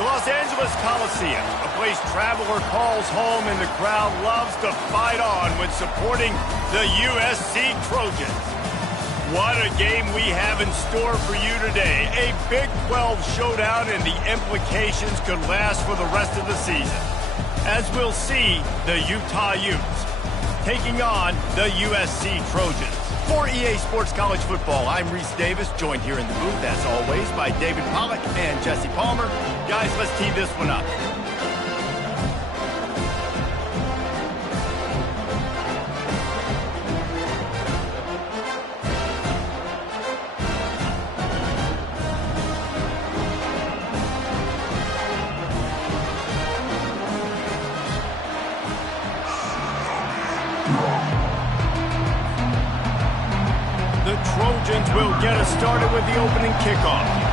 The Los Angeles Coliseum, a place traveler calls home and the crowd loves to fight on when supporting the USC Trojans. What a game we have in store for you today. A Big 12 showdown, and the implications could last for the rest of the season. As we'll see, the Utah Utes taking on the USC Trojans. For EA Sports College Football, I'm Reese Davis, joined here in the booth, as always, by David Pollack and Jesse Palmer. Guys, let's tee this one up. The Trojans will get us started with the opening kickoff.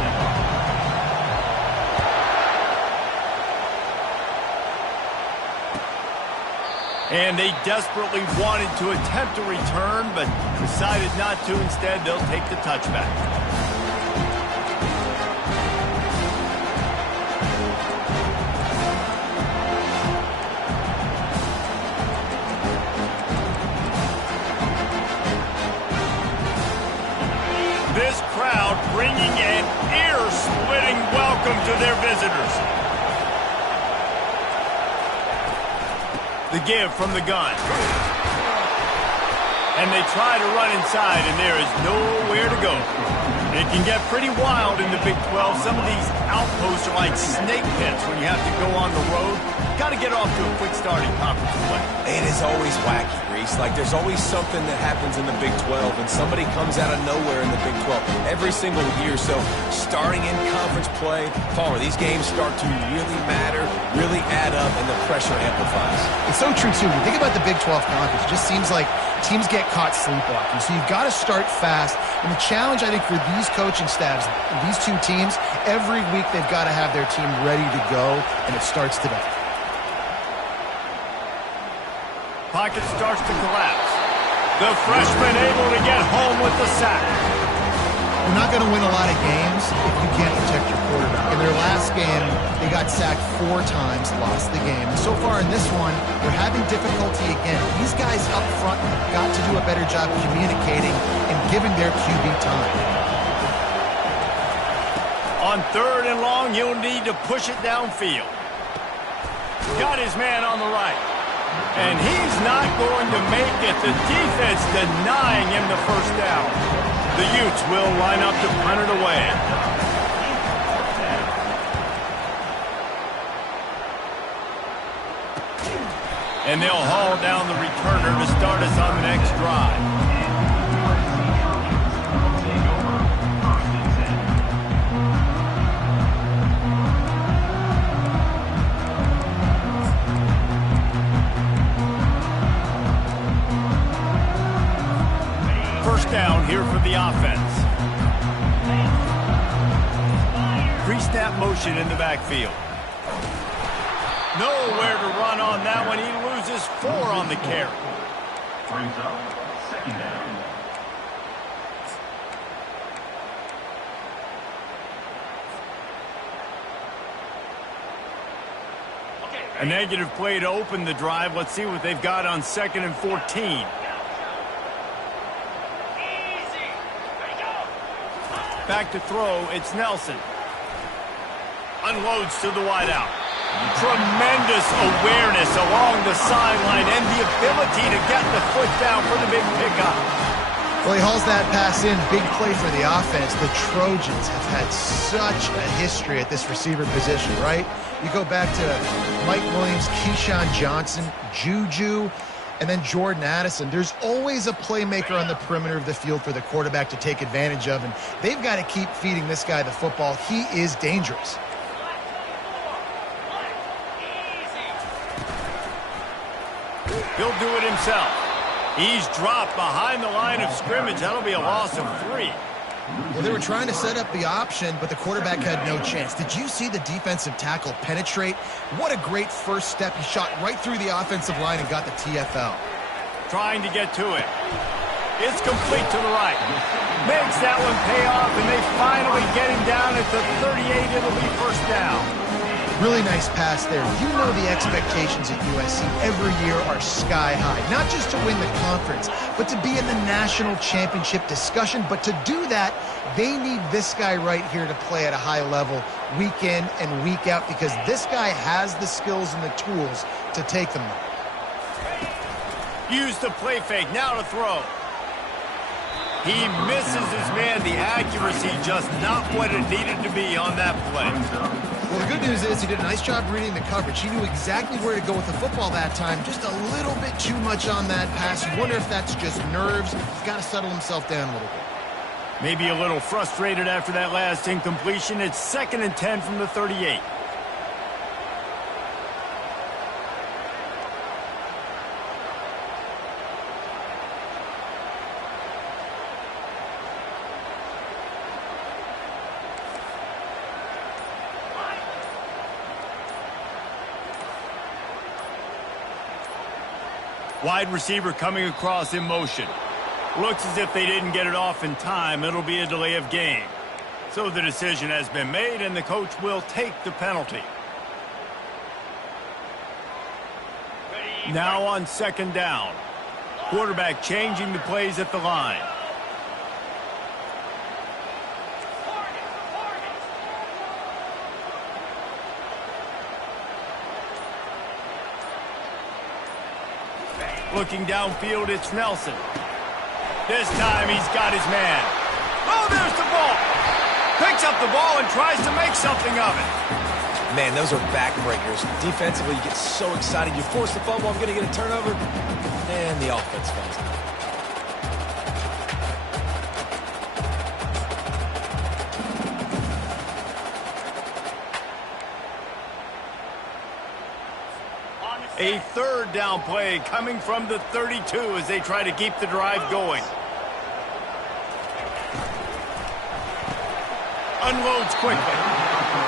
And they desperately wanted to attempt a return, but decided not to. Instead, they'll take the touchback. This crowd bringing an ear-splitting welcome to their visitors. The give from the gun. And they try to run inside, and there is nowhere to go. It can get pretty wild in the Big 12. Some of these outposts are like snake pits when you have to go on the road. Got to get off to a quick start in conference play. It is always wacky, Reese. Like, there's always something that happens in the Big 12, and somebody comes out of nowhere in the Big 12 every single year. So, starting in conference play, Palmer, these games start to really matter, really add up, and the pressure amplifies. It's so true, too. When you think about the Big 12 conference, it just seems like teams get caught sleepwalking. So, you've got to start fast. And the challenge, I think, for these coaching staffs, these two teams, every week they've got to have their team ready to go, and it starts today. Pocket starts to collapse. The freshman able to get home with the sack. You're not going to win a lot of games if you can't protect your quarterback. In their last game, they got sacked 4 times, lost the game. And so far in this one, they're having difficulty again. These guys up front have got to do a better job communicating and giving their QB time. On 3rd and long, he'll need to push it downfield. Got his man on the right. And he's not going to make it. The defense denying him the first down. The Utes will line up to punt it away. And they'll haul down the returner to start us on the next drive. First down here for the offense. Pre-snap motion in the backfield. Nowhere to run on that one. He loses 4 on the carry. Brings up 2nd down. A negative play to open the drive. Let's see what they've got on 2nd and 14. Back to throw, it's Nelson. Unloads to the wideout. Tremendous awareness along the sideline and the ability to get the foot down for the big pickup. Well, he hauls that pass in. Big play for the offense. The Trojans have had such a history at this receiver position, right? You go back to Mike Williams, Keyshawn Johnson, Juju, and then Jordan Addison. There's always a playmaker on the perimeter of the field for the quarterback to take advantage of, and they've got to keep feeding this guy the football. He is dangerous. He'll do it himself. He's dropped behind the line of scrimmage. That'll be a loss of 3. Well, they were trying to set up the option, but the quarterback had no chance. Did you see the defensive tackle penetrate? What a great first step. He shot right through the offensive line and got the TFL. Trying to get to it. It's complete to the right. Makes that one pay off, and they finally get him down at the 38. It'll be first down. Really nice pass there. You know the expectations at USC every year are sky high. Not just to win the conference, but to be in the national championship discussion. But to do that, they need this guy right here to play at a high level week in and week out, because this guy has the skills and the tools to take them there. Use the play fake, now to throw. He misses his man. The accuracy just not what it needed to be on that play. Well, the good news is he did a nice job reading the coverage. He knew exactly where to go with the football that time. Just a little bit too much on that pass. You wonder if that's just nerves. He's got to settle himself down a little bit. Maybe a little frustrated after that last incompletion. It's 2nd and 10 from the 38. Wide receiver coming across in motion. Looks as if they didn't get it off in time. It'll be a delay of game. So the decision has been made, and the coach will take the penalty. Now on 2nd down. Quarterback changing the plays at the line. Looking downfield, it's Nelson. This time he's got his man. Oh, there's the ball. Picks up the ball and tries to make something of it. Man, those are backbreakers. Defensively, you get so excited. You force the fumble, I'm going to get a turnover. And the offense falls out. A 3rd down play coming from the 32 as they try to keep the drive going. Unloads quickly.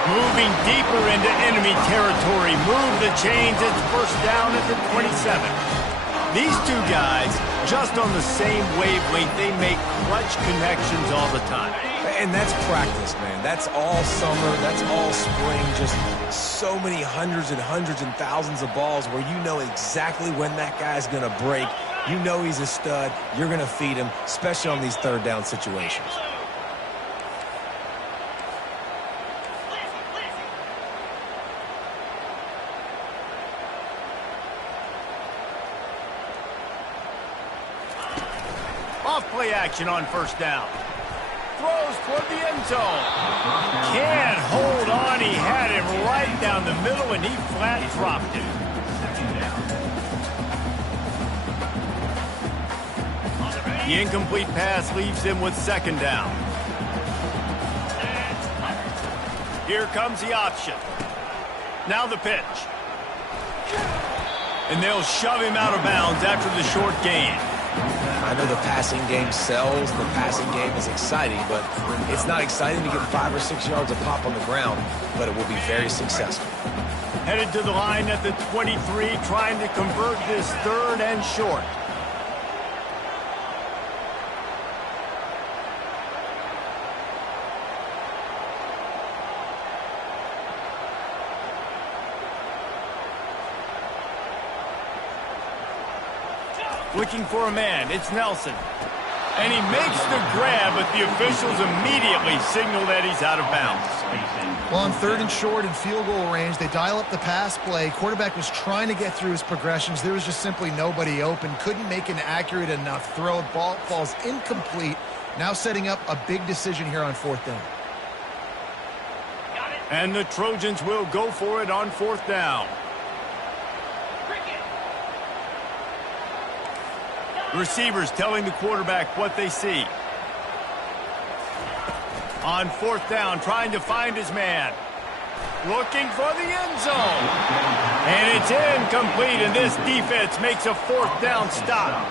Moving deeper into enemy territory. Move the chains. It's 1st down at the 27. These two guys, just on the same wavelength, they make clutch connections all the time. And that's practice, man. That's all summer. That's all spring. Just so many hundreds and hundreds and thousands of balls where you know exactly when that guy's going to break. You know he's a stud. You're going to feed him, especially on these 3rd down situations. Off-play action on 1st down. Throws toward the end zone. Can't hold on. He had him right down the middle, and he flat dropped it. The incomplete pass leaves him with 2nd down. Here comes the option. Now the pitch. And they'll shove him out of bounds after the short gain. I know the passing game sells, the passing game is exciting, but it's not exciting to get 5 or 6 yards of pop on the ground, but it will be very successful. Headed to the line at the 23, trying to convert this 3rd and short. Looking for a man, it's Nelson. And he makes the grab, but the officials immediately signal that he's out of bounds. Well, on 3rd and short and field goal range, they dial up the pass play. Quarterback was trying to get through his progressions. There was just simply nobody open. Couldn't make an accurate enough throw. Ball falls incomplete. Now setting up a big decision here on 4th down. And the Trojans will go for it on 4th down. Receivers telling the quarterback what they see. On 4th down, trying to find his man. Looking for the end zone. And it's incomplete, and this defense makes a 4th down stop.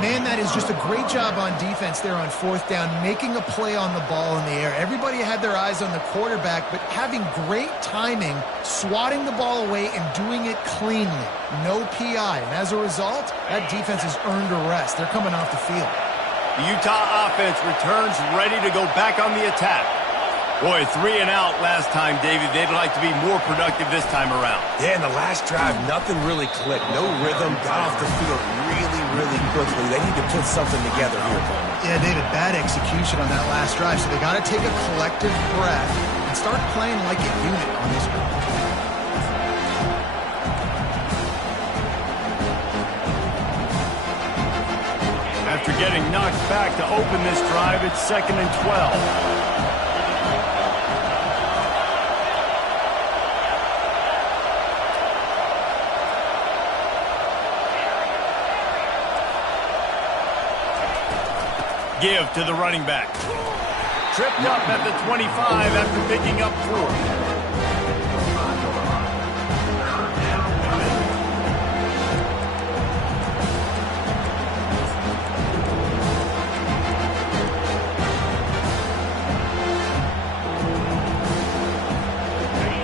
Man, that is just a great job on defense there on 4th down, making a play on the ball in the air. Everybody had their eyes on the quarterback, but having great timing, swatting the ball away and doing it cleanly. No PI. And as a result, that defense has earned a rest. They're coming off the field. The Utah offense returns ready to go back on the attack. Boy, 3 and out last time, David. They'd like to be more productive this time around. Yeah, in the last drive, nothing really clicked. No rhythm, got off the field really quickly. They need to put something together here, Palmer. Yeah, David, bad execution on that last drive, so they got to take a collective breath and start playing like a unit on this one. After getting knocked back to open this drive, it's 2nd and 12. Give to the running back. Tripped up at the 25 after picking up 4.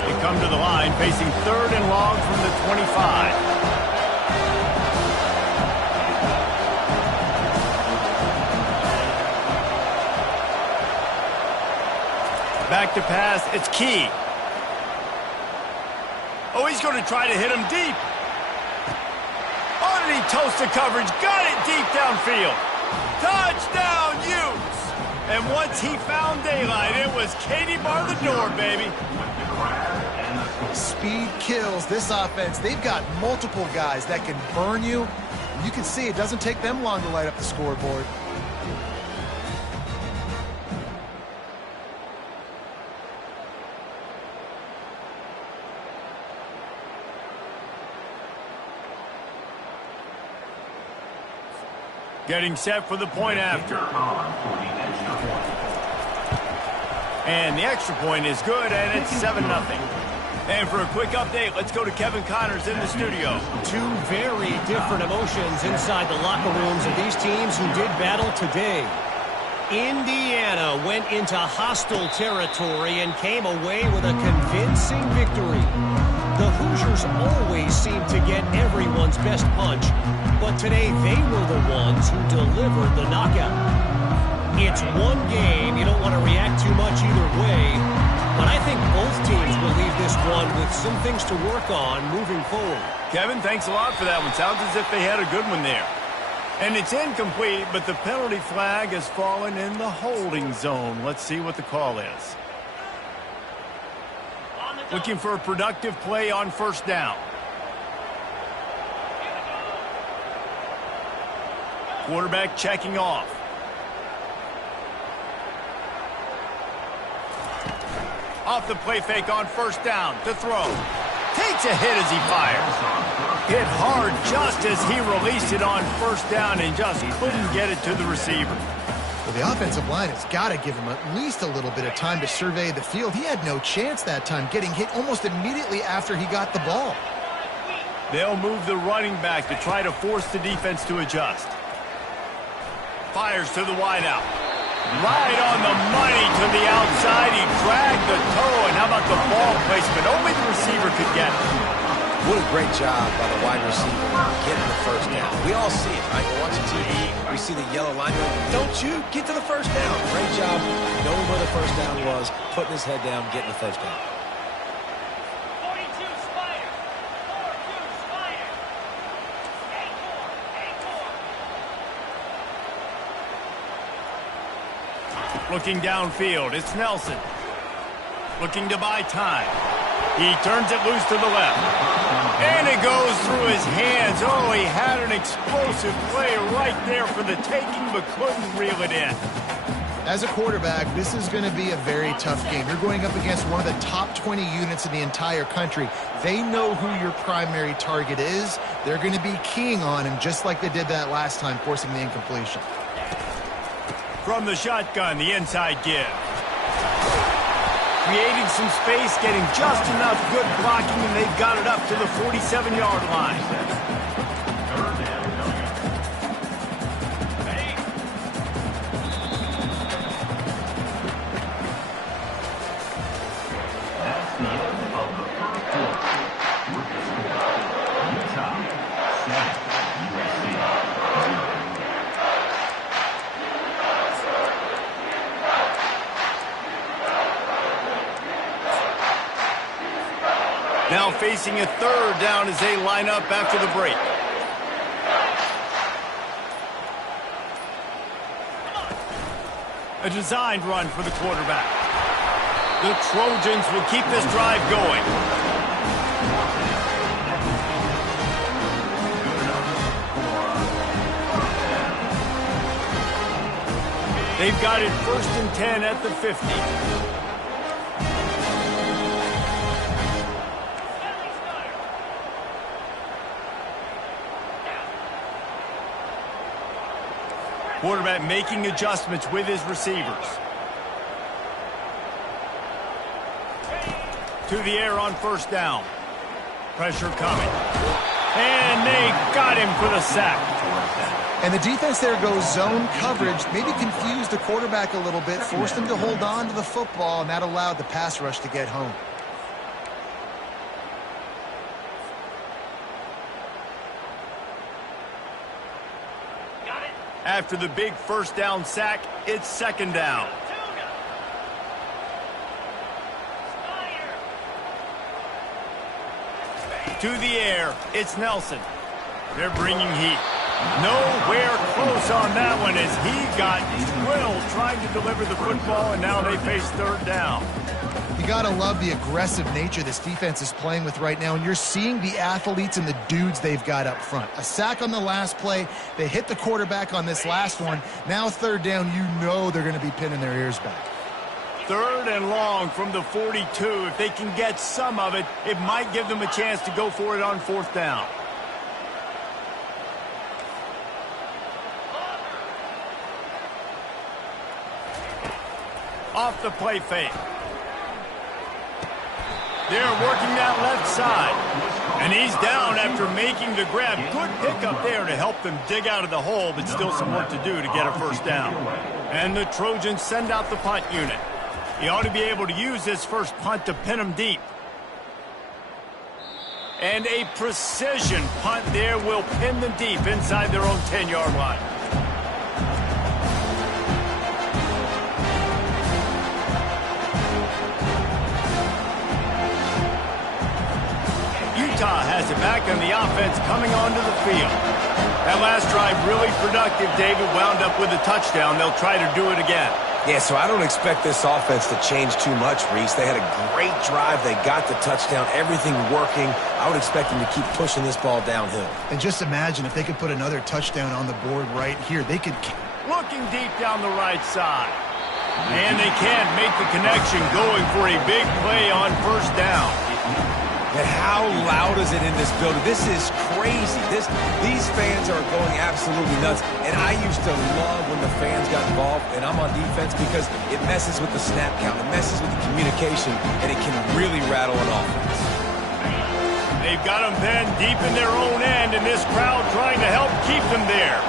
They come to the line facing 3rd and long from the 25. Back to pass, it's Key. Oh, he's going to try to hit him deep. Oh, and he toasts the coverage. Got it deep downfield. Touchdown, Utes. And once he found daylight, it was Katie bar the door, baby. Speed kills this offense. They've got multiple guys that can burn you. You can see it doesn't take them long to light up the scoreboard. Getting set for the point after. And the extra point is good, and it's 7-0. And for a quick update, let's go to Kevin Connors in the studio. Two very different emotions inside the locker rooms of these teams who did battle today. Indiana went into hostile territory and came away with a convincing victory. The Hoosiers always seem to get everyone's best punch, but today they were the ones who delivered the knockout. It's one game. You don't want to react too much either way, but I think both teams will leave this one with some things to work on moving forward. Kevin, thanks a lot for that one. Sounds as if they had a good one there. And it's incomplete, but the penalty flag has fallen in the holding zone. Let's see what the call is. Looking for a productive play on 1st down. Quarterback checking off. Off the play fake on 1st down to throw. Takes a hit as he fires. Hit hard just as he released it on 1st down and just couldn't get it to the receiver. Well, the offensive line has got to give him at least a little bit of time to survey the field. He had no chance that time, getting hit almost immediately after he got the ball. They'll move the running back to try to force the defense to adjust. Fires to the wideout. Right on the money to the outside. He dragged the toe, and how about the ball placement? Only the receiver could get it. What a great job by the wide receiver getting the 1st down. We all see it, right? We're watching TV. We see the yellow line. Don't you get to the 1st down. Great job knowing where the 1st down was, putting his head down, getting the 1st down. 42 Spiders. 42 Spiders. 8-4. Looking downfield, it's Nelson. Looking to buy time. He turns it loose to the left. And it goes through his hands. Oh, he had an explosive play right there for the taking, but couldn't reel it in. As a quarterback, this is going to be a very tough game. You're going up against one of the top 20 units in the entire country. They know who your primary target is. They're going to be keying on him just like they did that last time, forcing the incompletion. From the shotgun, the inside give. Creating some space, getting just enough good blocking, and they've got it up to the 47-yard line. Now facing a third down as they line up after the break. A designed run for the quarterback. The Trojans will keep this drive going. They've got it 1st and 10 at the 50. Quarterback making adjustments with his receivers. To the air on 1st down. Pressure coming. And they got him for the sack. And the defense there goes zone coverage, maybe confused the quarterback a little bit, forced him to hold on to the football, and that allowed the pass rush to get home. After the big 1st down sack, it's 2nd down. To the air, it's Nelson. They're bringing heat. Nowhere close on that one as he got drilled trying to deliver the football, and now they face 3rd down. You got to love the aggressive nature this defense is playing with right now, and you're seeing the athletes and the dudes they've got up front. A sack on the last play. They hit the quarterback on this last one. Now 3rd down, you know they're going to be pinning their ears back. 3rd and long from the 42. If they can get some of it, it might give them a chance to go for it on 4th down. Off the play fake. They're working that left side. And he's down after making the grab. Good pickup there to help them dig out of the hole, but still some work to do to get a 1st down. And the Trojans send out the punt unit. He ought to be able to use this first punt to pin them deep. And a precision punt there will pin them deep inside their own 10-yard line. Utah has it back on the offense coming onto the field. That last drive really productive, David, wound up with a touchdown. They'll try to do it again. Yeah, so I don't expect this offense to change too much, Reese. They had a great drive. They got the touchdown, everything working. I would expect them to keep pushing this ball downhill. And just imagine if they could put another touchdown on the board right here. They could... Looking deep down the right side. And they can't make the connection, going for a big play on 1st down. And how loud is it in this building? This is crazy. These fans are going absolutely nuts. And I used to love when the fans got involved, and I'm on defense, because it messes with the snap count. It messes with the communication, and it can really rattle an offense. They've got them then deep in their own end, and this crowd trying to help keep them there.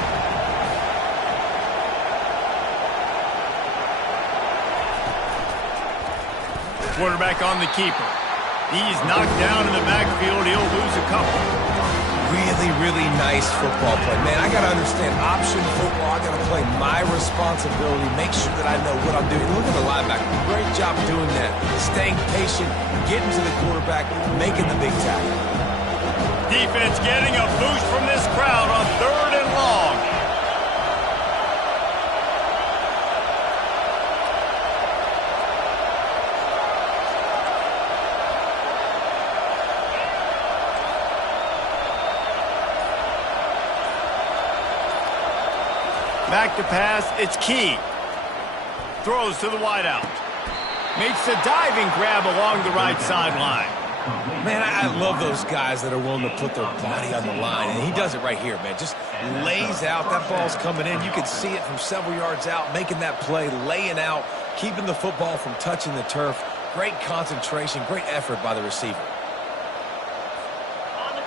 Quarterback on the keeper. He's knocked down in the backfield. He'll lose a couple. Really, really nice football play. Man, I got to understand option football. I got to play my responsibility, make sure that I know what I'm doing. Look at the linebacker. Great job doing that. Staying patient, getting to the quarterback, making the big tackle. Defense getting a boost from this crowd on 3rd and long. Back to pass, it's Key. Throws to the wideout. Makes a diving grab along the right sideline. Man, I love those guys that are willing to put their body on the line, and he does it right here, man. Just lays out. That ball's coming in. You can see it from several yards out, making that play, laying out, keeping the football from touching the turf. Great concentration, great effort by the receiver.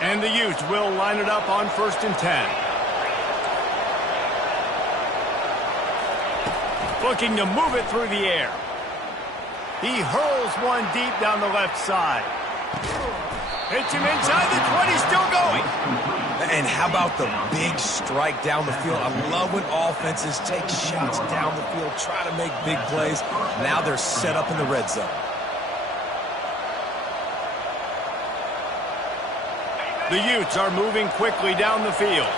And the Utes will line it up on 1st and 10. Looking to move it through the air. He hurls one deep down the left side. Hits him inside the 20, still going. And how about the big strike down the field? I love when offenses take shots down the field, try to make big plays. Now they're set up in the red zone. The Utes are moving quickly down the field.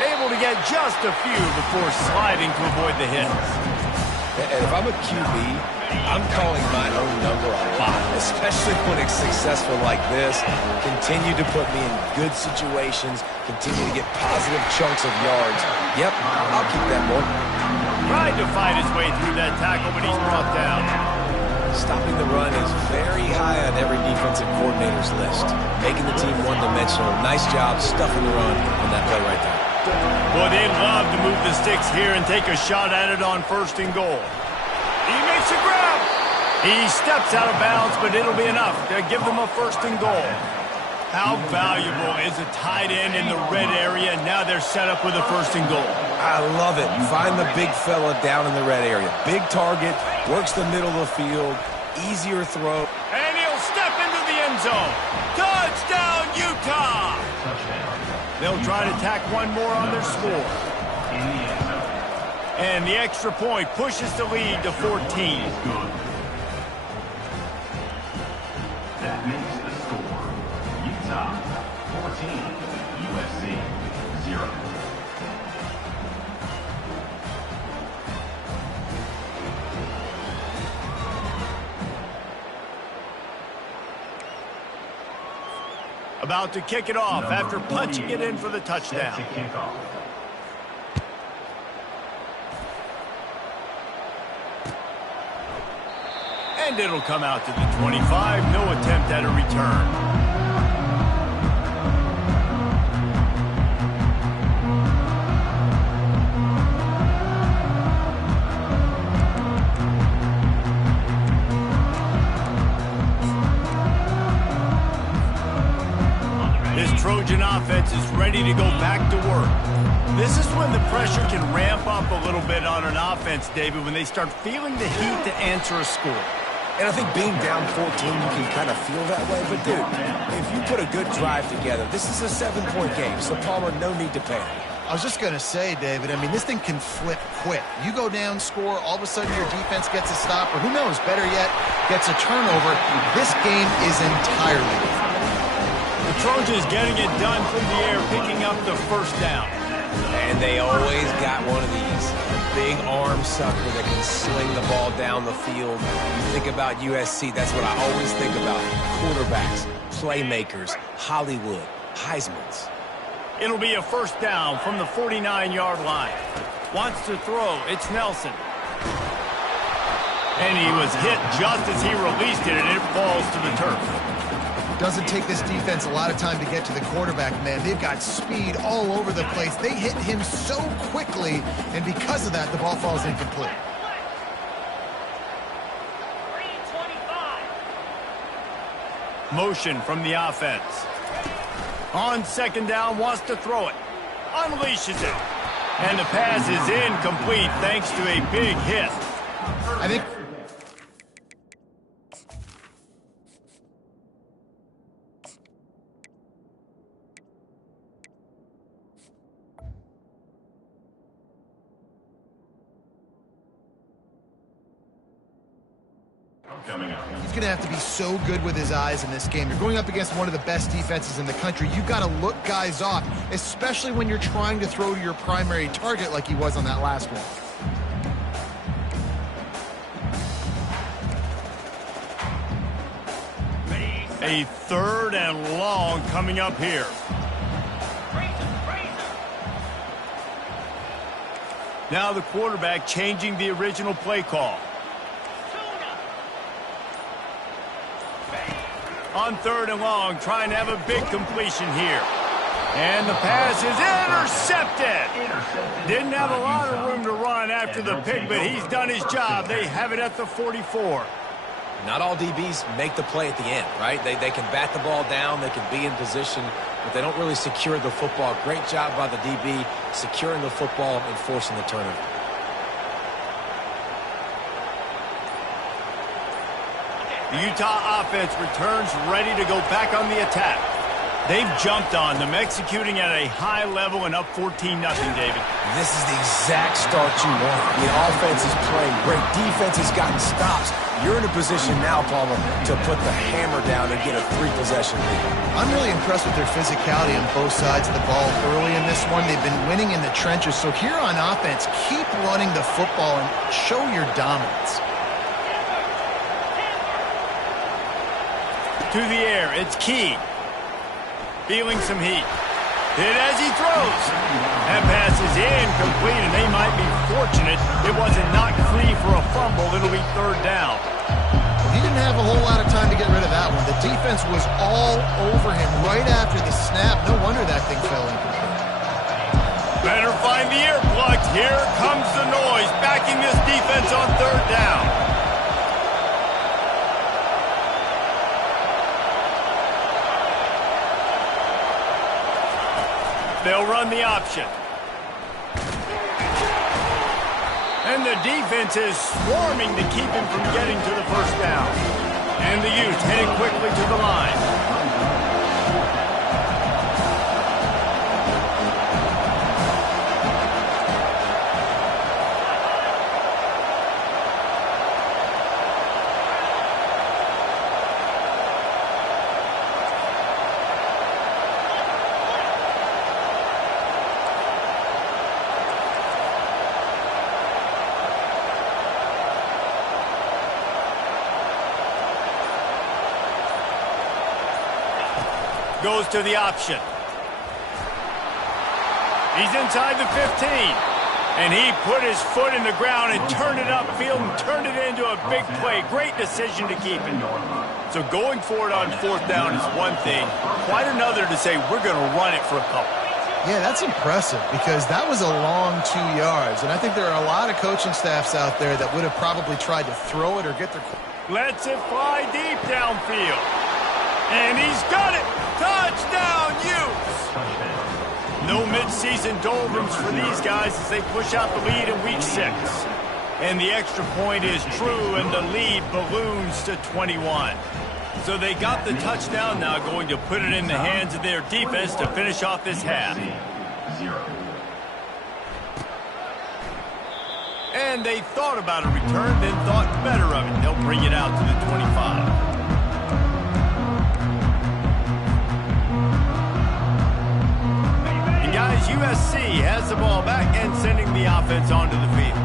Able to get just a few before sliding to avoid the hit. And if I'm a QB, I'm calling my own number a lot, especially when it's successful like this. Continue to put me in good situations, continue to get positive chunks of yards. Yep, I'll keep that boy. Tried to fight his way through that tackle, but he's brought down. Stopping the run is very high on every defensive coordinator's list. Making the team one-dimensional. Nice job stuffing the run on that play right there. Boy, they'd love to move the sticks here and take a shot at it on 1st and goal. He makes a grab. He steps out of bounds, but it'll be enough to give them a 1st and goal. How valuable is a tight end in the red area? Now they're set up with a 1st and goal. I love it. Find the big fella down in the red area. Big target, works the middle of the field, easier throw. And he'll step into the end zone. Touchdown, Utah! They'll try to tack one more on their score. And the extra point pushes the lead to 14. That makes the score Utah 14, USC 0. About to kick it off after punching it in for the touchdown. And it'll come out to the 25. No attempt at a return. Trojan offense is ready to go back to work. This is when the pressure can ramp up a little bit on an offense, David, when they start feeling the heat to answer a score. And I think being down 14, you can kind of feel that way. But, dude, if you put a good drive together, this is a 7-point game, so Palmer, no need to panic. I was just going to say, David, I mean, this thing can flip quick. You go down, score, all of a sudden your defense gets a stop, or who knows, better yet, gets a turnover. This game is entirely different. The Trojans getting it done through the air, picking up the 1st down. And they always got one of these. Big arm sucker that can sling the ball down the field. You think about USC, that's what I always think about. Quarterbacks, playmakers, Hollywood, Heismans. It'll be a 1st down from the 49-yard line. Wants to throw, it's Nelson. And he was hit just as he released it, and it falls to the turf. Doesn't take this defense a lot of time to get to the quarterback, man. They've got speed all over the place. They hit him so quickly, and because of that, the ball falls incomplete. 325. Motion from the offense. On 2nd down, wants to throw it. Unleashes it. And the pass is incomplete thanks to a big hit. I think... He's going to have to be so good with his eyes in this game. You're going up against one of the best defenses in the country. You've got to look guys off, especially when you're trying to throw to your primary target like he was on that last one. A 3rd and long coming up here. Now the quarterback changing the original play call. On 3rd and long, trying to have a big completion here. And the pass is intercepted. Didn't have a lot of room to run after the pick, but he's done his job. They have it at the 44. Not all DBs make the play at the end, right? They can bat the ball down, they can be in position, but they don't really secure the football. Great job by the DB securing the football and forcing the turnover. The Utah offense returns ready to go back on the attack. They've jumped on them, executing at a high level and up 14-0, David. This is the exact start you want. The offense is playing great. Defense has gotten stops. You're in a position now, Palmer, to put the hammer down and get a 3-possession lead. I'm really impressed with their physicality on both sides of the ball early in this one. They've been winning in the trenches. So here on offense, keep running the football and show your dominance. To the air, it's Key. Feeling some heat. Hit as he throws. That pass is incomplete, and they might be fortunate it wasn't knocked free for a fumble. It'll be 3rd down. Well, he didn't have a whole lot of time to get rid of that one. The defense was all over him right after the snap. No wonder that thing fell incomplete. Better find the earplugs. Here comes the noise, backing this defense on 3rd down. They'll run the option. And the defense is swarming to keep him from getting to the 1st down. And the Utes heading quickly to the line. Goes to the option. He's inside the 15. And he put his foot in the ground and turned it upfield and turned it into a big play. Great decision to keep it. So going for it on 4th down is one thing. Quite another to say we're going to run it for a couple. Yeah, that's impressive because that was a long 2 yards. And I think there are a lot of coaching staffs out there that would have probably tried to throw it or get their... Lets it fly deep downfield. And he's got it. Touchdown, Utes! No mid-season doldrums for these guys as they push out the lead in Week 6. And the extra point is true, and the lead balloons to 21. So they got the touchdown, now going to put it in the hands of their defense to finish off this half. And they thought about a return, then thought better of it. They'll bring it out to the 25. Guys, USC has the ball back and sending the offense onto the field.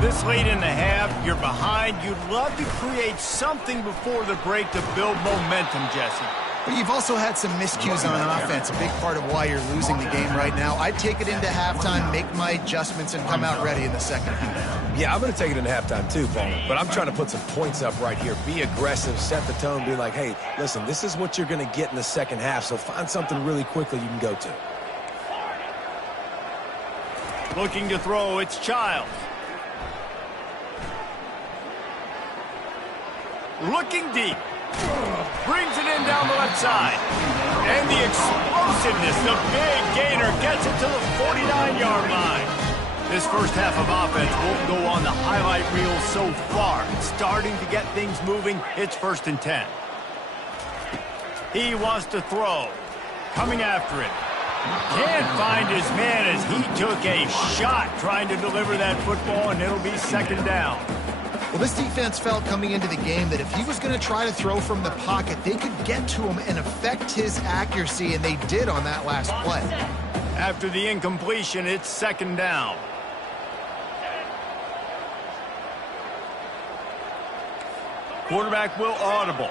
This late in the half, you're behind. You'd love to create something before the break to build momentum, Jesse. But you've also had some miscues on offense, a big part of why you're losing the game right now. I'd take it into halftime, make my adjustments, and come out ready in the second half. Yeah, I'm going to take it into halftime too, Paul. But I'm trying to put some points up right here. Be aggressive, set the tone, be like, hey, listen, this is what you're going to get in the second half, so find something really quickly you can go to. Looking to throw, it's Childs. Looking deep. Brings it in down the left side. And the explosiveness, the big gainer, gets it to the 49-yard line. This first half of offense won't go on the highlight reel so far. Starting to get things moving, it's 1st and 10. He wants to throw. Coming after it. Can't find his man as he took a shot trying to deliver that football, and it'll be 2nd down. Well, this defense felt coming into the game that if he was going to try to throw from the pocket, they could get to him and affect his accuracy, and they did on that last play. After the incompletion, it's 2nd down. Quarterback will audible.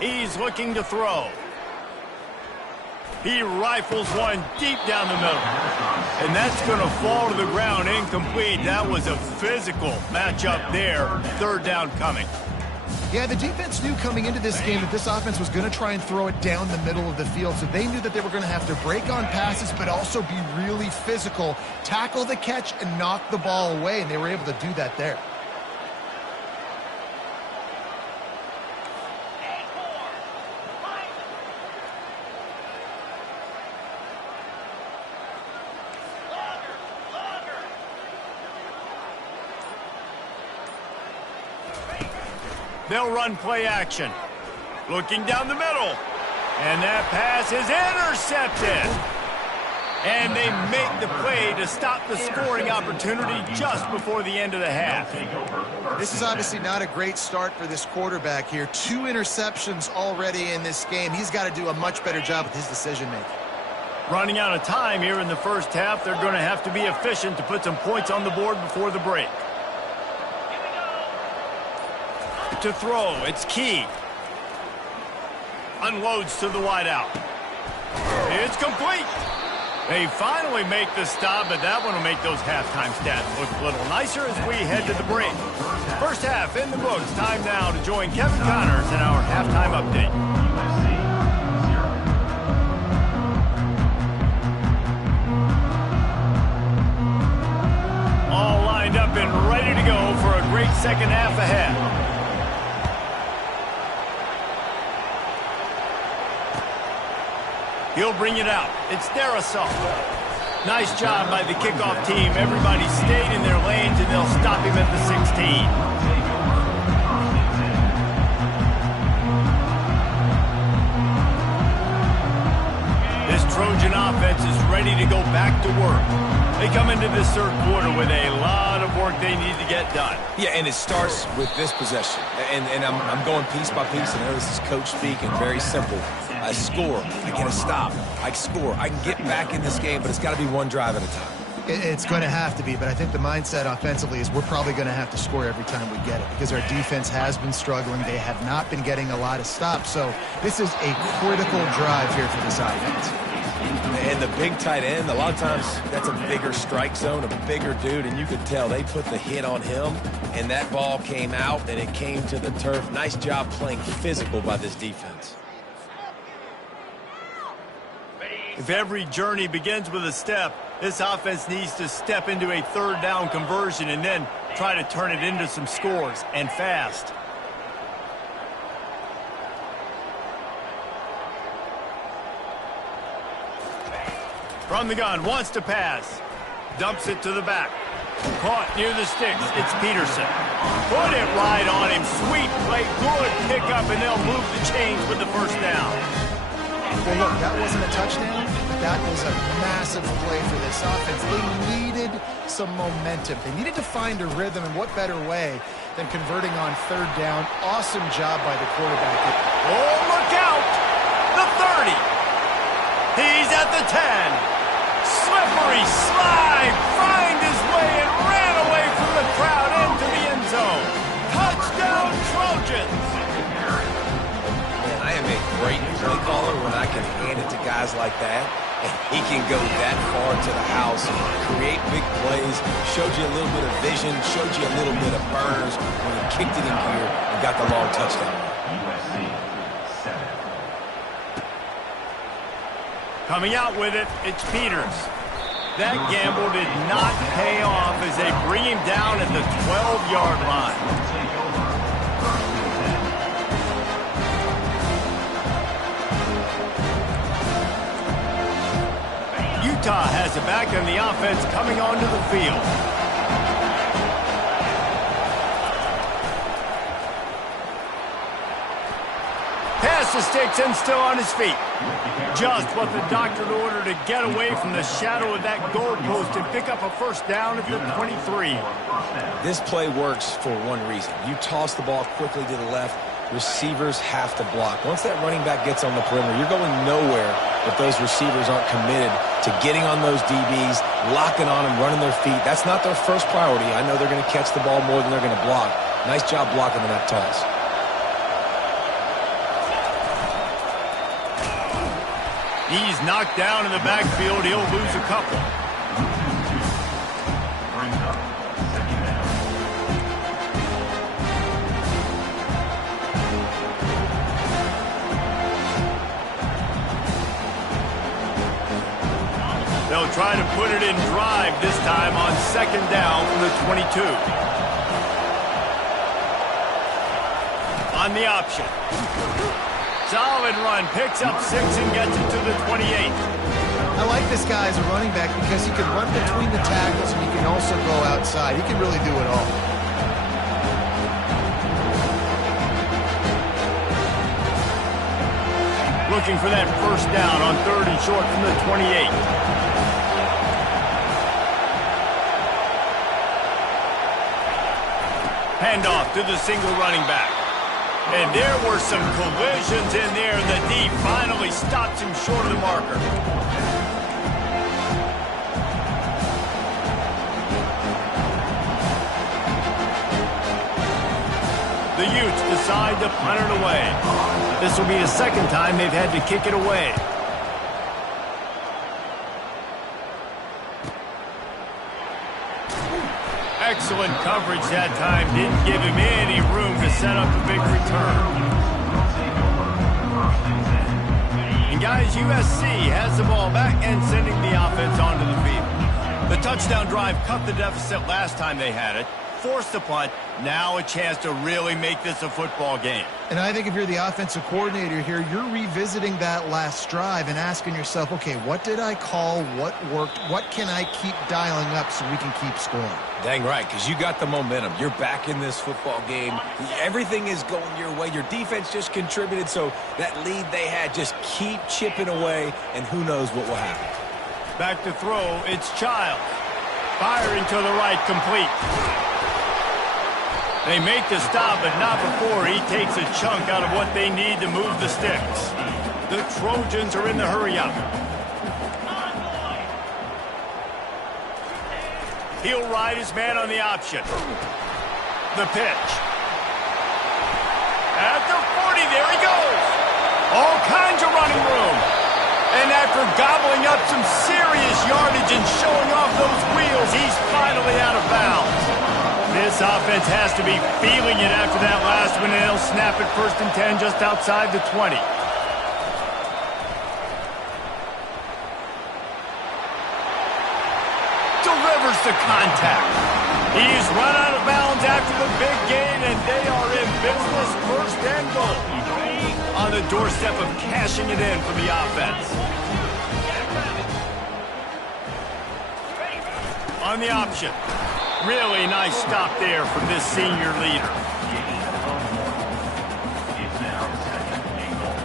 He's looking to throw. He rifles one deep down the middle. And that's going to fall to the ground incomplete. That was a physical matchup there. 3rd down coming. Yeah, the defense knew coming into this game that this offense was going to try and throw it down the middle of the field. So they knew that they were going to have to break on passes, but also be really physical, tackle the catch, and knock the ball away. And they were able to do that there. They'll run play action. Looking down the middle. And that pass is intercepted. And they make the play to stop the scoring opportunity just before the end of the half. This is obviously not a great start for this quarterback here. 2 interceptions already in this game. He's got to do a much better job with his decision-making. Running out of time here in the first half. They're going to have to be efficient to put some points on the board before the break. To throw, it's Key. Unloads to the wideout. It's complete. They finally make the stop, but that one will make those halftime stats look a little nicer as we head to the break. First half in the books. Time now to join Kevin Connors in our halftime update. All lined up and ready to go for a great second half ahead. He'll bring it out. It's Darrisaw. Nice job by the kickoff team. Everybody stayed in their lanes, and they'll stop him at the 16. This Trojan offense is ready to go back to work. They come into this third quarter with a lot of work they need to get done. Yeah, and it starts with this possession. And I'm going piece by piece. I know this is coach speak and very simple. I score, I get a stop, I score, I can get back in this game, but it's got to be one drive at a time. It's going to have to be, but I think the mindset offensively is we're probably going to have to score every time we get it because our defense has been struggling. They have not been getting a lot of stops, so this is a critical drive here for this offense. And the big tight end, a lot of times that's a bigger strike zone, a bigger dude, and you could tell they put the hit on him, and that ball came out, and it came to the turf. Nice job playing physical by this defense. If every journey begins with a step, this offense needs to step into a third down conversion and then try to turn it into some scores, and fast. From the gun, wants to pass. Dumps it to the back. Caught near the sticks. It's Peterson. Put it right on him. Sweet play. Good pickup, and they'll move the chains with the first down. Well, look, that wasn't a touchdown. That was a massive play for this offense. They needed some momentum. They needed to find a rhythm, and what better way than converting on third down. Awesome job by the quarterback. Oh, look out! The 30. He's at the 10. Slippery slide. Find his way and ran away from the crowd into the end zone. Touchdown, Trojans! I am a great play caller when I can hand it to guys like that, and he can go that far to the house, create big plays, showed you a little bit of vision, showed you a little bit of burns when he kicked it in here and got the long touchdown. USC 7. Coming out with it, it's Peters. That gamble did not pay off as they bring him down at the 12-yard line. Utah has it back in the offense coming onto the field. Pass the sticks and still on his feet. Just what the doctor ordered to get away from the shadow of that goalpost and pick up a first down at the 23. This play works for one reason. You toss the ball quickly to the left, receivers have to block. Once that running back gets on the perimeter, you're going nowhere if those receivers aren't committed to getting on those DBs, locking on them, running their feet. That's not their first priority. I know they're going to catch the ball more than they're going to block. Nice job blocking on that toss. He's knocked down in the backfield. He'll lose a couple. Brings up second down. They'll try to put it in drive this time on second down from the 22. On the option. Solid run, picks up 6 and gets it to the 28. I like this guy as a running back because he can run between the tackles and he can also go outside. He can really do it all. Looking for that first down on 3rd and short from the 28. Handoff to the single running back. And there were some collisions in there. The D finally stops him short of the marker. The Utes decide to punt it away. This will be the second time they've had to kick it away. Excellent coverage that time. Didn't give him any room to set up a big return. And guys, USC has the ball back and sending the offense onto the field. The touchdown drive cut the deficit last time they had it. Forced the punt. Now a chance to really make this a football game. And I think if you're the offensive coordinator here, you're revisiting that last drive and asking yourself, okay, what did I call? What worked? What can I keep dialing up so we can keep scoring? Dang right, because you got the momentum. You're back in this football game. Everything is going your way. Your defense just contributed, so that lead they had, just keep chipping away, and who knows what will happen. Back to throw, it's Childs. Firing to the right, complete. They make the stop, but not before he takes a chunk out of what they need to move the sticks. The Trojans are in the hurry-up. He'll ride his man on the option. The pitch. At the 40, there he goes. All kinds of running room. And after gobbling up some serious yardage and showing off those wheels, he's finally out of bounds. This offense has to be feeling it after that last one, and they'll snap it 1st and 10 just outside the 20. Delivers the contact. He's run out of bounds after the big gain, and they are in business 1st and goal. On the doorstep of cashing it in for the offense. On the option. Really nice stop there from this senior leader. It's now 2nd and goal.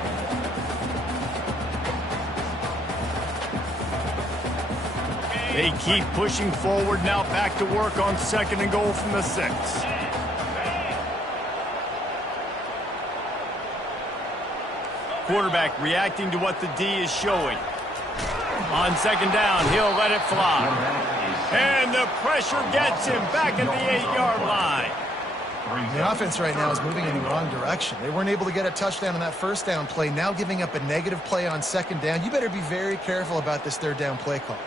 They keep pushing forward, now back to work on 2nd and goal from the 6. Quarterback reacting to what the D is showing. On 2nd down, he'll let it fly. And the pressure gets him back at the 8-yard line. The offense right now is moving in the wrong direction. They weren't able to get a touchdown on that 1st down play, now giving up a negative play on 2nd down. You better be very careful about this 3rd down play call.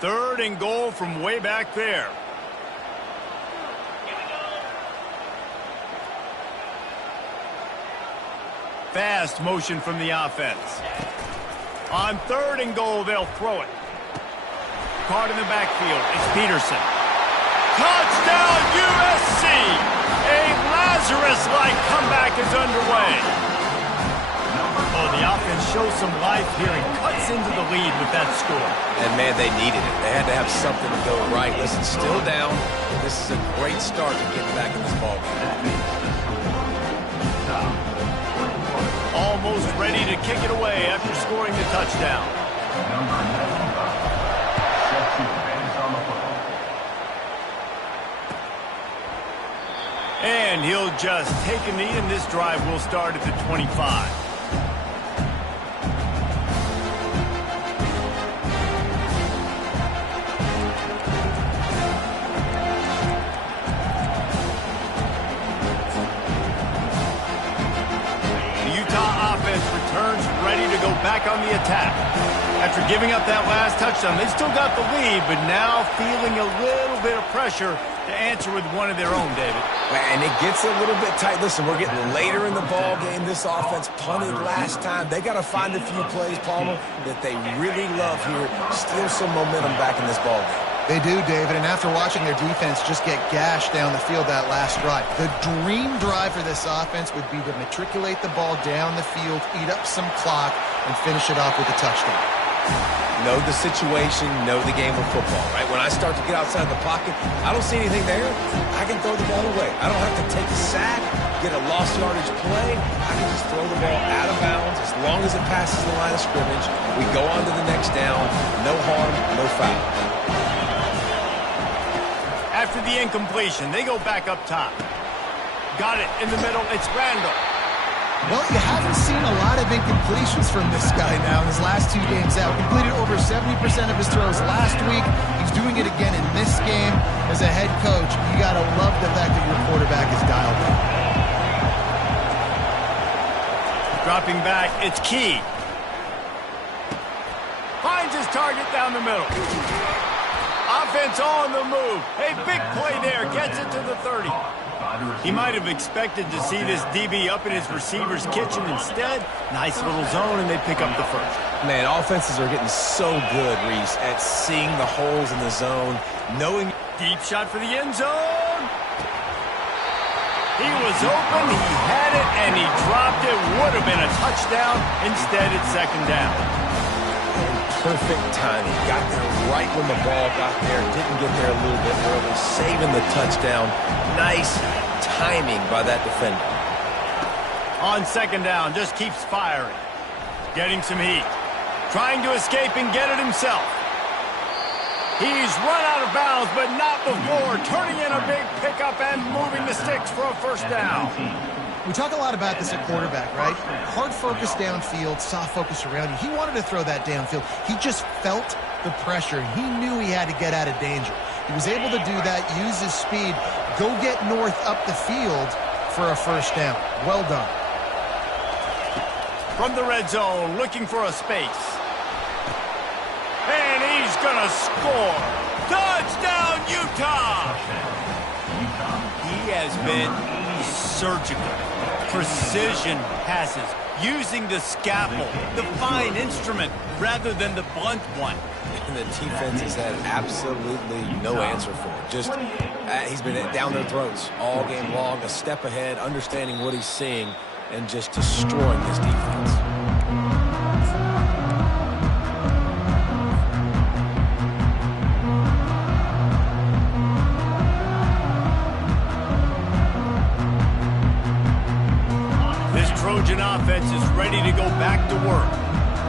3rd and goal from way back there. Fast motion from the offense. On 3rd and goal, they'll throw it. Caught in the backfield. It's Peterson. Touchdown, USC! A Lazarus-like comeback is underway. Oh, the offense shows some life here and cuts into the lead with that score. And, man, they needed it. They had to have something to go right. Listen, still down. This is a great start to getting back in this ballgame. Almost ready to kick it away after scoring the touchdown. Number 95. Set to advance on the football. And he'll just take a knee, and this drive will start at the 25. Returns ready to go back on the attack. After giving up that last touchdown, they've still got the lead, but now feeling a little bit of pressure to answer with one of their own, David. And it gets a little bit tight. Listen, we're getting later in the ball game. This offense punted last time. They got to find a few plays, Palmer, that they really love here. Steal some momentum back in this ball game. They do, David, and after watching their defense just get gashed down the field that last drive, the dream drive for this offense would be to matriculate the ball down the field, eat up some clock, and finish it off with a touchdown. Know the situation, know the game of football, right? When I start to get outside the pocket, I don't see anything there. I can throw the ball away. I don't have to take a sack, get a lost yardage play. I can just throw the ball out of bounds as long as it passes the line of scrimmage. We go on to the next down. No harm, no foul. After the incompletion, they go back up top. Got it in the middle. It's Randall. Well, you haven't seen a lot of incompletions from this guy now in his last 2 games out. Completed over 70% of his throws last week. He's doing it again in this game. As a head coach, you got to love the fact that your quarterback is dialed in. Dropping back, it's Key. Finds his target down the middle. Offense on the move. Hey, big play there. Gets it to the 30. He might have expected to see this DB up in his receiver's kitchen. Instead, nice little zone, and they pick up the first. Man, offenses are getting so good, Reese, at seeing the holes in the zone, knowing... Deep shot for the end zone. He was open, he had it, and he dropped it. Would have been a touchdown. Instead, it's second down. Perfect timing. Got there right when the ball got there. Didn't get there a little bit early. Saving the touchdown. Nice timing by that defender. On second down, just keeps firing. Getting some heat. Trying to escape and get it himself. He's run out of bounds, but not before. Turning in a big pickup and moving the sticks for a first down. We talk a lot about this at quarterback, right? Hard focus downfield, soft focus around you. He wanted to throw that downfield. He just felt the pressure. He knew he had to get out of danger. He was able to do that, use his speed, go get north up the field for a first down. Well done. From the red zone, looking for a space. And he's going to score. Touchdown, Utah! He has been surgical. Precision passes, using the scalpel, the fine instrument, rather than the blunt one. And the defense has had absolutely no answer for it. Just, he's been down their throats all game long, a step ahead, understanding what he's seeing, and just destroying this defense. Trojan offense is ready to go back to work.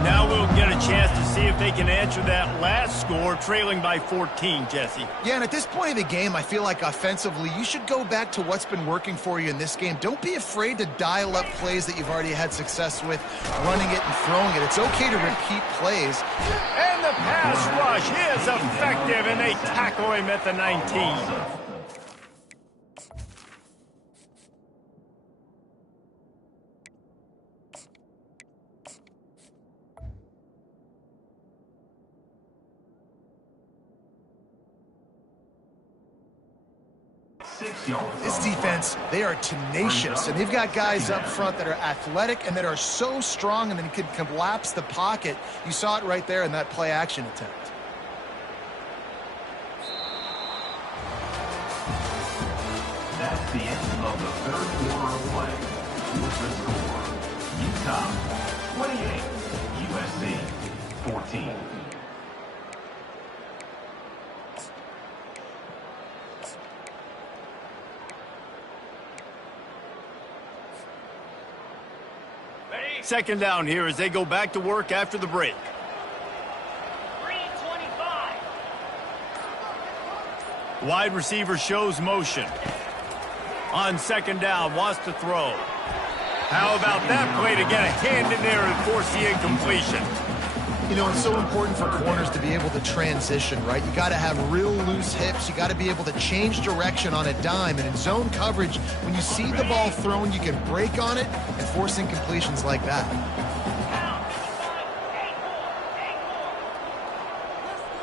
Now we'll get a chance to see if they can answer that last score, trailing by 14, Jesse. Yeah, and at this point of the game, I feel like offensively, you should go back to what's been working for you in this game. Don't be afraid to dial up plays that you've already had success with, running it and throwing it. It's okay to repeat plays. And the pass rush is effective, and they tackle him at the 19. This defense, they are tenacious, and they've got guys up front that are athletic and that are so strong and then can collapse the pocket. You saw it right there in that play-action attempt. That's the end of the third quarter of play. With the score, Utah 28, USC 14. Second down here as they go back to work after the break. 3:25. Wide receiver shows motion. On second down, wants to throw. How about that play to get a hand in there and force the incompletion? You know, it's so important for corners to be able to transition, right? You got to have real loose hips. You got to be able to change direction on a dime. And in zone coverage, when you see the ball thrown, you can break on it and force incompletions like that.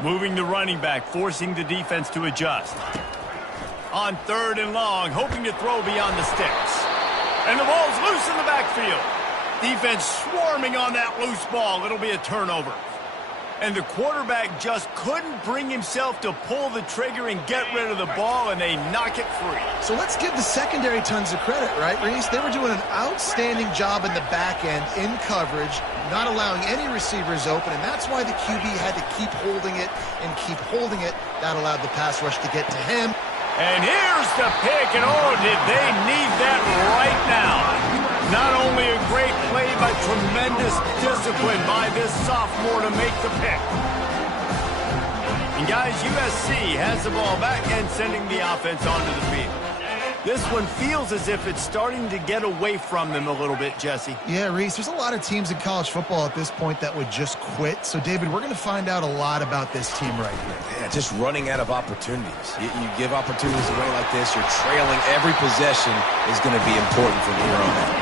Moving the running back, forcing the defense to adjust. On third and long, hoping to throw beyond the sticks. And the ball's loose in the backfield. Defense swarming on that loose ball. It'll be a turnover. And the quarterback just couldn't bring himself to pull the trigger and get rid of the ball, and they knock it free. So let's give the secondary tons of credit, right, Reese? They were doing an outstanding job in the back end, in coverage, not allowing any receivers open, and that's why the QB had to keep holding it and keep holding it. That allowed the pass rush to get to him. And here's the pick, and oh, did they need that right now. Not only a great play, but tremendous discipline by this sophomore to make the pick. And guys, USC has the ball back and sending the offense onto the field. This one feels as if it's starting to get away from them a little bit, Jesse. Yeah, Reese, there's a lot of teams in college football at this point that would just quit. So, David, we're going to find out a lot about this team right here. Yeah, just running out of opportunities. You give opportunities away like this, you're trailing. Every possession is going to be important from here on out.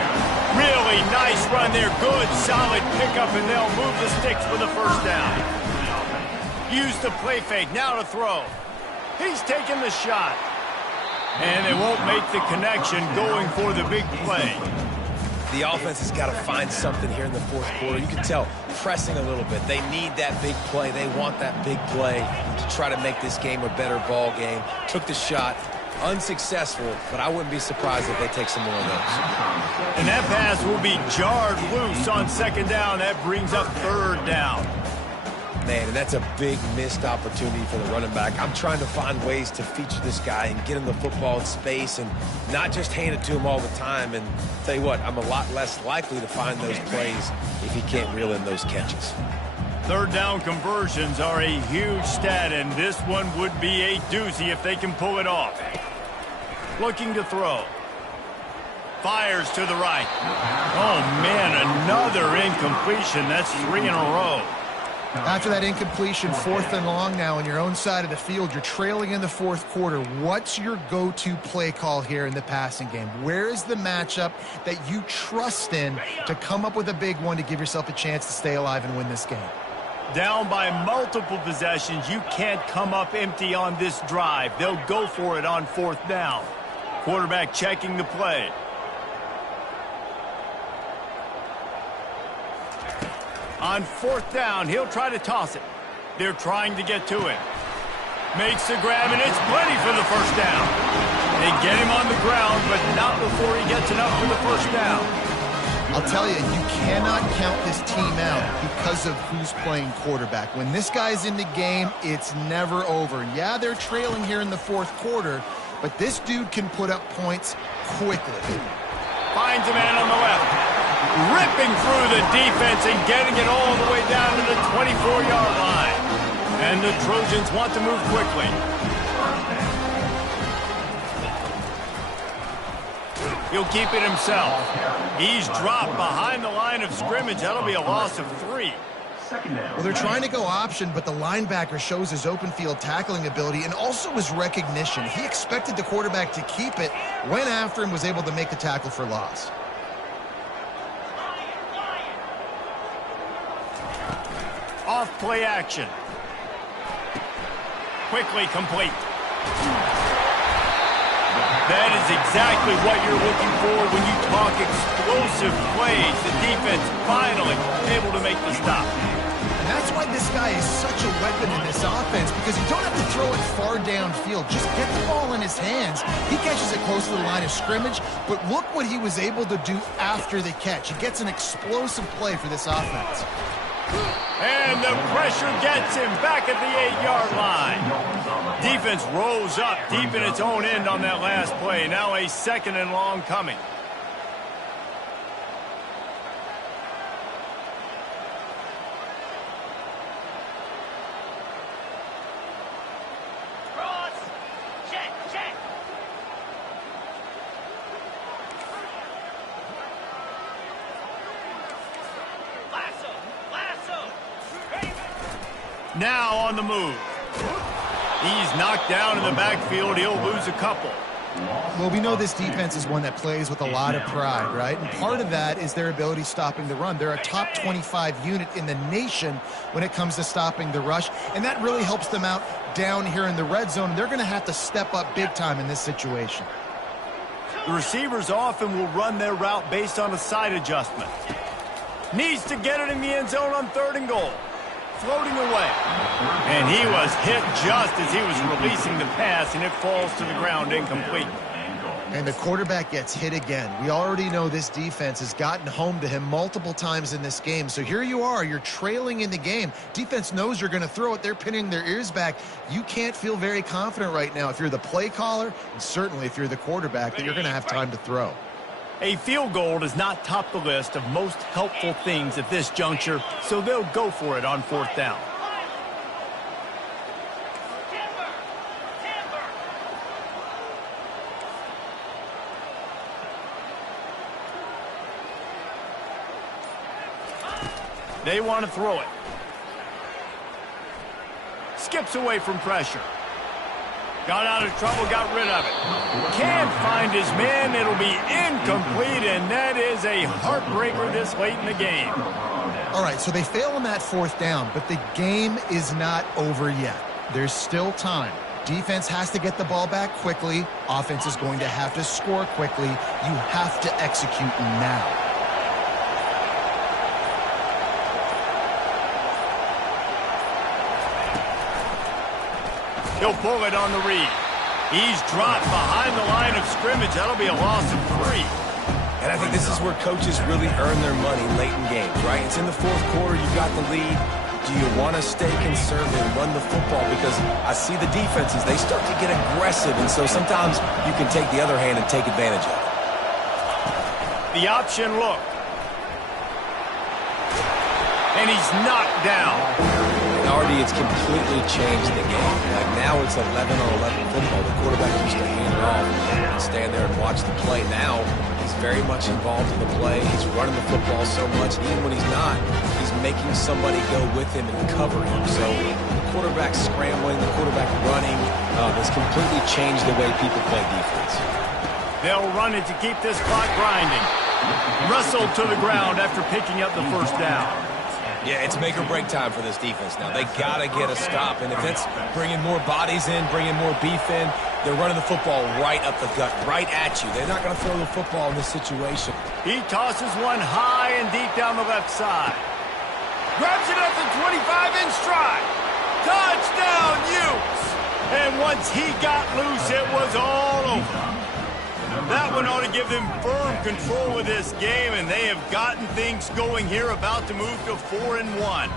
Really nice run there. Good, solid pickup, and they'll move the sticks for the first down. Use the play fake. Now to throw. He's taking the shot. And they won't make the connection going for the big play. The offense has got to find something here in the fourth quarter. You can tell pressing a little bit. They need that big play. They want that big play to try to make this game a better ball game. Took the shot. Unsuccessful, but I wouldn't be surprised if they take some more of those. And that pass will be jarred loose on second down. That brings up third down. Man, and that's a big missed opportunity for the running back. I'm trying to find ways to feature this guy and get him the football in space and not just hand it to him all the time. And tell you what, I'm a lot less likely to find those plays if he can't reel in those catches. Third down conversions are a huge stat, and this one would be a doozy if they can pull it off. Looking to throw. Fires to the right. Oh, man, another incompletion. That's 3 in a row. After that incompletion, 4th and long now on your own side of the field. You're trailing in the fourth quarter. What's your go-to play call here in the passing game? Where is the matchup that you trust in to come up with a big one to give yourself a chance to stay alive and win this game? Down by multiple possessions, you can't come up empty on this drive. They'll go for it on 4th down. Quarterback checking the play. On 4th down, he'll try to toss it. They're trying to get to him. Makes the grab, and it's plenty for the first down. They get him on the ground, but not before he gets enough for the first down. I'll tell you, you cannot count this team out because of who's playing quarterback. When this guy's in the game, it's never over. Yeah, they're trailing here in the fourth quarter, but this dude can put up points quickly. Finds a man on the left. Ripping through the defense and getting it all the way down to the 24-yard line. And the Trojans want to move quickly. He'll keep it himself. He's dropped behind the line of scrimmage. That'll be a loss of 3. Well, they're trying to go option, but the linebacker shows his open field tackling ability and also his recognition. He expected the quarterback to keep it, went after him, was able to make the tackle for loss. Off play action. Quickly complete. That is exactly what you're looking for when you talk explosive plays. The defense finally able to make the stop. And that's why this guy is such a weapon in this offense, because you don't have to throw it far downfield. Just get the ball in his hands. He catches it close to the line of scrimmage, but look what he was able to do after the catch. He gets an explosive play for this offense. And the pressure gets him back at the 8-yard line. Defense rolls up deep in its own end on that last play. Now a 2nd and long coming. Now on the move. He's knocked down in the backfield. He'll lose a couple. Well, we know this defense is one that plays with a lot of pride, right? And part of that is their ability stopping the run. They're a top 25 unit in the nation when it comes to stopping the rush, and that really helps them out down here in the red zone. They're going to have to step up big time in this situation. The receivers often will run their route based on a side adjustment. Needs to get it in the end zone on 3rd and goal. Floating away. And he was hit just as he was releasing the pass, and it falls to the ground incomplete. And the quarterback gets hit again. We already know this defense has gotten home to him multiple times in this game. So here you are, you're trailing in the game. Defense knows you're going to throw it. They're pinning their ears back. You can't feel very confident right now if you're the play caller, and certainly if you're the quarterback, that you're going to have time to throw. A field goal does not top the list of most helpful things at this juncture, so they'll go for it on 4th down. They want to throw it. Skips away from pressure. Got out of trouble, got rid of it. Can't find his man. It'll be incomplete, and that is a heartbreaker this late in the game. All right, so they fail on that 4th down, but the game is not over yet. There's still time. Defense has to get the ball back quickly. Offense is going to have to score quickly. You have to execute now. He'll pull it on the read. He's dropped behind the line of scrimmage. That'll be a loss of 3. And I think this is where coaches really earn their money late in games, right? It's in the 4th quarter. You've got the lead. Do you want to stay conservative and run the football? Because I see the defenses, they start to get aggressive, and so sometimes you can take the other hand and take advantage of it. The option look. And he's knocked down. Already, it's completely changed the game. Like now it's 11-on-11 football. The quarterback used to hand it off and stand there and watch the play. Now he's very much involved in the play. He's running the football so much. Even when he's not, he's making somebody go with him and cover him. So the quarterback scrambling, the quarterback running has completely changed the way people play defense. They'll run it to keep this clock grinding. Wrestled to the ground after picking up the 1st down. Yeah, it's make or break time for this defense now. They got to get a stop, and if it's bringing more bodies in, bringing more beef in, they're running the football right up the gut, right at you. They're not going to throw the football in this situation. He tosses one high and deep down the left side. Grabs it at the 25 in stride. Touchdown, Utes! And once he got loose, it was all over. That one ought to give them firm control of this game, and they have gotten things going here, about to move to 4-1.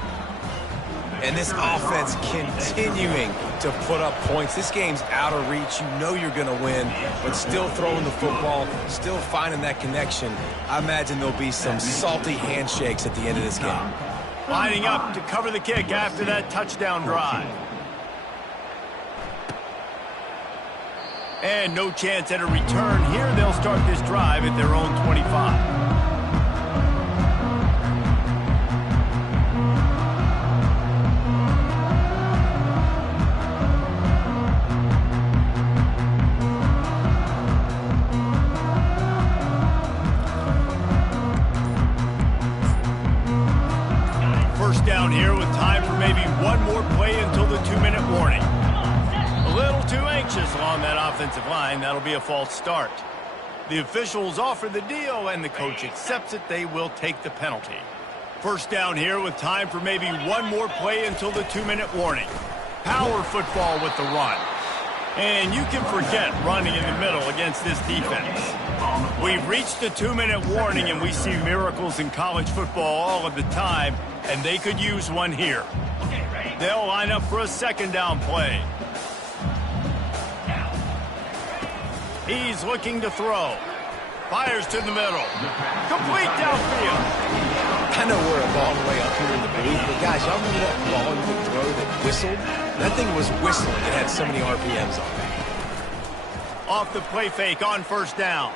And this offense continuing to put up points. This game's out of reach. You know you're going to win, but still throwing the football, still finding that connection. I imagine there'll be some salty handshakes at the end of this game. Lining up to cover the kick after that touchdown drive. And no chance at a return here. They'll start this drive at their own 25. First down here with time for maybe one more play until the 2-minute warning. A little too anxious along that offensive line. That'll be a false start. The officials offer the deal, and the coach accepts it. They will take the penalty. First down here with time for maybe one more play until the 2-minute warning. Power football with the run. And you can forget running in the middle against this defense. We've reached the 2-minute warning, and we see miracles in college football all of the time, and they could use one here. They'll line up for a second down play. He's looking to throw. Fires to the middle. Complete downfield. I know we're a long way up here in the booth, but guys, y'all remember that ball you could throw that whistled? That thing was whistling. It had so many RPMs on it. Off the play fake on first down.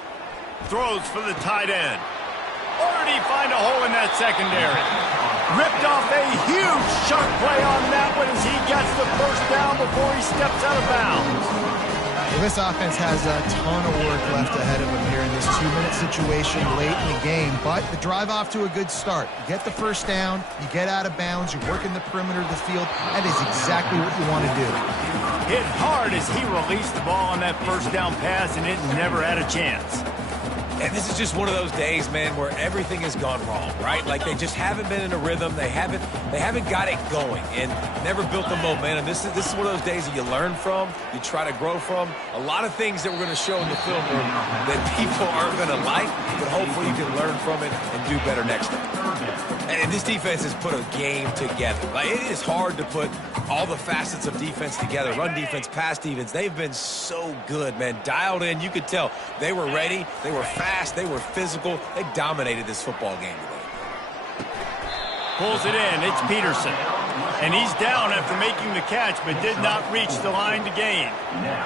Throws for the tight end. Or did he find a hole in that secondary? Ripped off a huge chunk play on that one as he gets the first down before he steps out of bounds. Well, this offense has a ton of work left ahead of them here in this 2-minute situation late in the game, but the drive off to a good start. You get the first down, you get out of bounds, you work in the perimeter of the field. That is exactly what you want to do. Hit hard as he released the ball on that first down pass, and it never had a chance. And this is just one of those days, man, where everything has gone wrong, right? Like they just haven't been in a rhythm. They haven't got it going and never built the momentum. This is one of those days that you learn from, you try to grow from. A lot of things that we're going to show in the film room that people aren't going to like, but hopefully you can learn from it and do better next time. And this defense has put a game together. Like, it is hard to put all the facets of defense together. Run defense, pass defense. They've been so good, man. Dialed in. You could tell they were ready. They were fast. They were physical. They dominated this football game today. Pulls it in. It's Peterson. And he's down after making the catch, but did not reach the line to gain.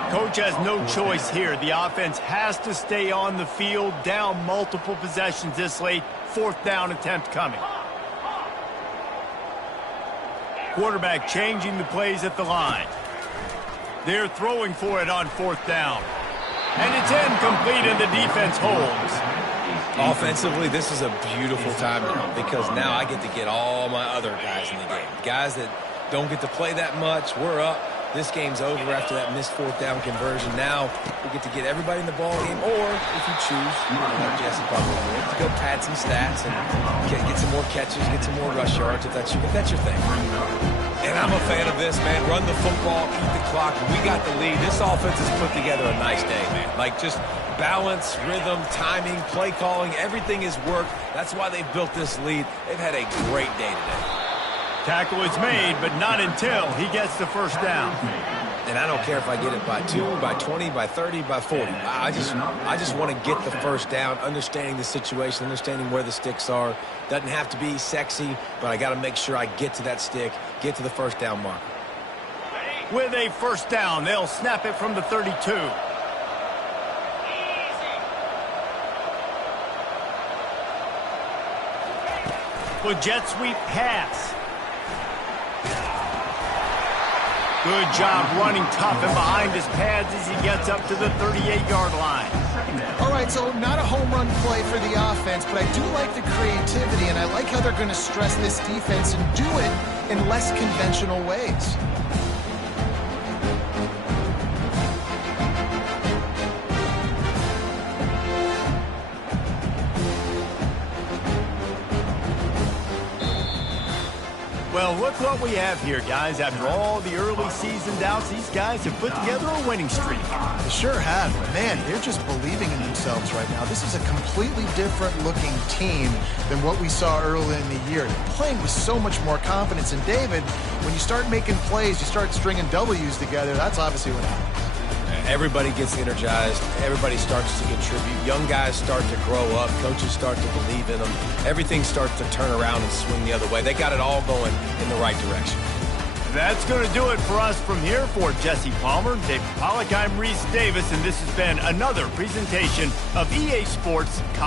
Coach has no choice here. The offense has to stay on the field, down multiple possessions this late. 4th down attempt coming. Quarterback changing the plays at the line. They're throwing for it on 4th down. And it's incomplete, and the defense holds. Offensively, this is a beautiful time now because now I get to get all my other guys in the game. Guys that don't get to play that much. We're up. This game's over after that missed 4th down conversion. Now we get to get everybody in the ball game, or if you choose, like Jesse probably would, to go pad some stats and get some more catches, get some more rush yards if that's your thing. And I'm a fan of this, man. Run the football, eat the clock. We got the lead. This offense has put together a nice day, man. Like just balance, rhythm, timing, play calling, everything has worked. That's why they've built this lead. They've had a great day today. Tackle is made, but not until he gets the 1st down. And I don't care if I get it by 2, by 20, by 30, by 40. I just want to get the 1st down, understanding the situation, understanding where the sticks are. Doesn't have to be sexy, but I got to make sure I get to that stick, get to the 1st down marker. With a 1st down, they'll snap it from the 32. With jet sweep pass. Good job running tough and behind his pads as he gets up to the 38-yard line. All right, so not a home run play for the offense, but I do like the creativity, and I like how they're going to stress this defense and do it in less conventional ways. Well, look what we have here, guys. After all the early season doubts, these guys have put together a winning streak. They sure have. Man, they're just believing in themselves right now. This is a completely different looking team than what we saw early in the year. They're playing with so much more confidence. And David, when you start making plays, you start stringing W's together, that's obviously what happens. Everybody gets energized. Everybody starts to contribute. Young guys start to grow up. Coaches start to believe in them. Everything starts to turn around and swing the other way. They got it all going in the right direction. That's going to do it for us from here. For Jesse Palmer, David Pollack, I'm Reese Davis, and this has been another presentation of EA Sports College.